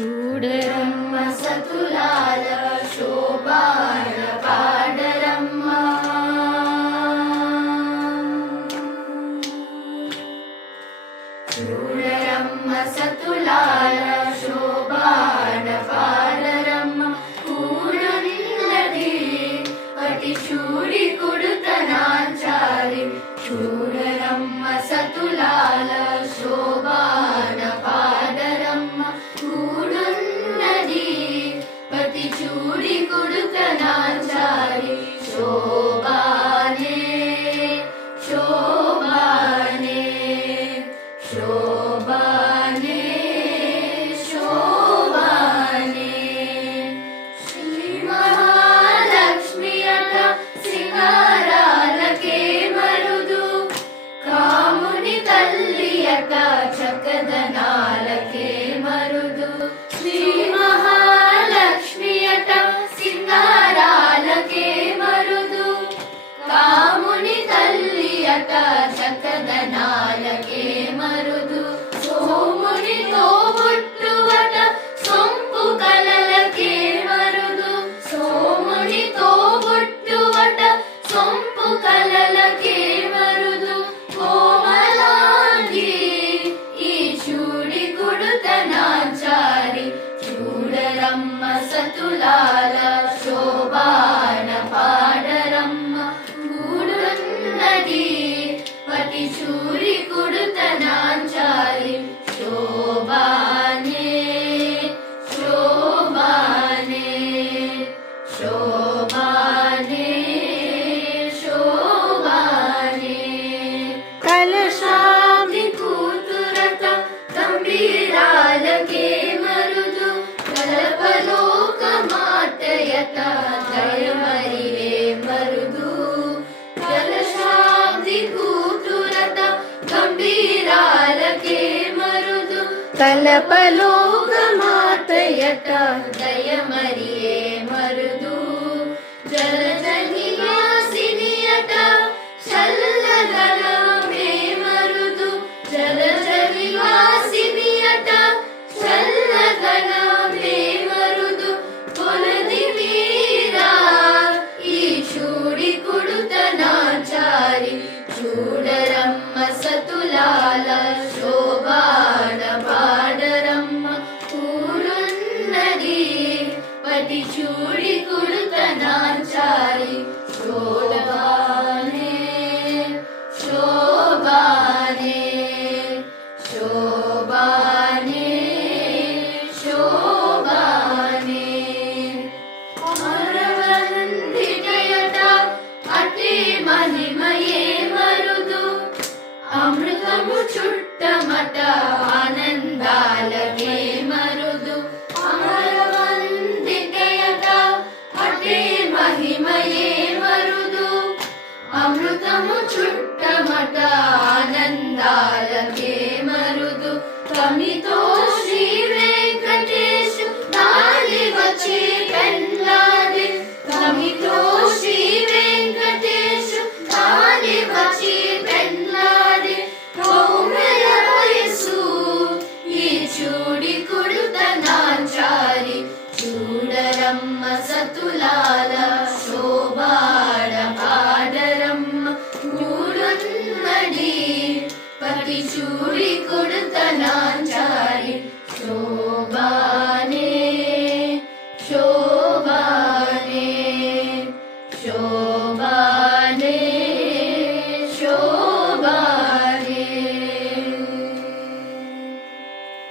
చూడరమ్మ సతులాల శోభాన పాడరమ్మ. చూడరమ్మ సతులాల శోభాన పాడరమ్మ. కూడున్నది పటి చూడి కుడుతనాచారి. చూడరమ్మ సతులాల శోభాన పాడరమ్మ. కూడున్నది పతి చూడి కుడుతనాచారి. శోభానే శోభానే శోభానే శోభానే. శ్రీ మహాలక్ష్మి అట సింగారాలకే మరుదు. కాముని తల్లి అట చక్కదనాలకే మరుదు. శ్రీ మహాలక్ష్మి అట సింగారాలకే మరుదు. కాముని తల్లి అట చక్కదనాలకే మరుదు. సోముని తోబుట్టువట సొంపు కలలకే మరుదు. సోముని తోబుట్టువట సొంపు కలలకే మరుదు. కోమలాంగి ఈ చూడి కుడుతనాచారి. చూడరమ్మ సతులాల శోభాన పాడరమ్మ. కూడున్నది పటి చూడి కుడుతనాచారి. శోభానే శోభానే శోభానే శోభానే. కలశాబ్ది కూతురట గంభీరాలకే మరుదు. కల్పలోక మాటయట జయమరియే మరుదు. కలశాబ్ది కూతురట గంభీరాలకే మరుదు. కల్పలోక మాటయట జయమరియే మరుదు. జలజని వాసినియట చల్లదనమే మరుదు. జలజని వాసినియట చల్లదనమే మరుదు. కొలది వీరా ఈ చూడి కుడుతనాచారి. చూడరమ్మ సతులాల శోభాన పాడరమ్మ. కూడున్నది పటి చూడి కుడుతనాచారి. శోభానే శోభానే శోభానే శోభానే. అమరవందితయట అతి మహిమయే మరుదు. అమృతము చుట్టమట ఆనందాలకే మరుదు. అమరవందితయట అతి మహిమయే మరుదు. అమృతము చుట్టమట ఆనందాలకే మరుదు. కమితో శ్రీ వెంకటేశు తాలి వచ్చి పెళ్ళాది. కమితో శ్రీ వెంకటేశు తాలి వచ్చి పెళ్ళాది. కౌమల వయసు ఈ చూడి కుడుతనాచారి. చూడరమ్మ సతులాల శోభాన పాడరమ్మ. కూడున్నది పటి చూడి కుడుతనాచారి. శోభానే శోభానే శోభానే.